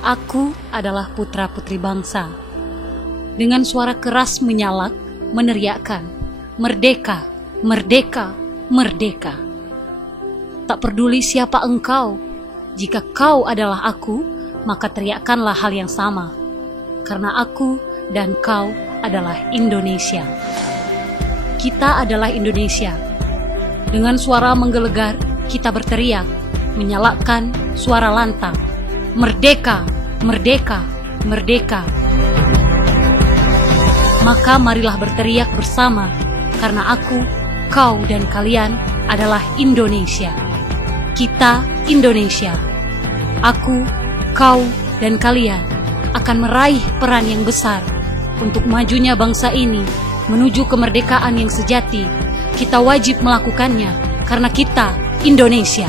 Aku adalah putra-putri bangsa. Dengan suara keras menyalak, meneriakkan, merdeka, merdeka, merdeka. Tak peduli siapa engkau, jika kau adalah aku, maka teriakkanlah hal yang sama. Karena aku dan kau adalah Indonesia. Kita adalah Indonesia. Dengan suara menggelegar, kita berteriak, menyalakkan suara lantang. Merdeka, merdeka, merdeka. Maka marilah berteriak bersama, karena aku, kau, dan kalian adalah Indonesia. Kita Indonesia. Aku, kau, dan kalian akan meraih peran yang besar untuk majunya bangsa ini menuju kemerdekaan yang sejati. Kita wajib melakukannya karena kita Indonesia.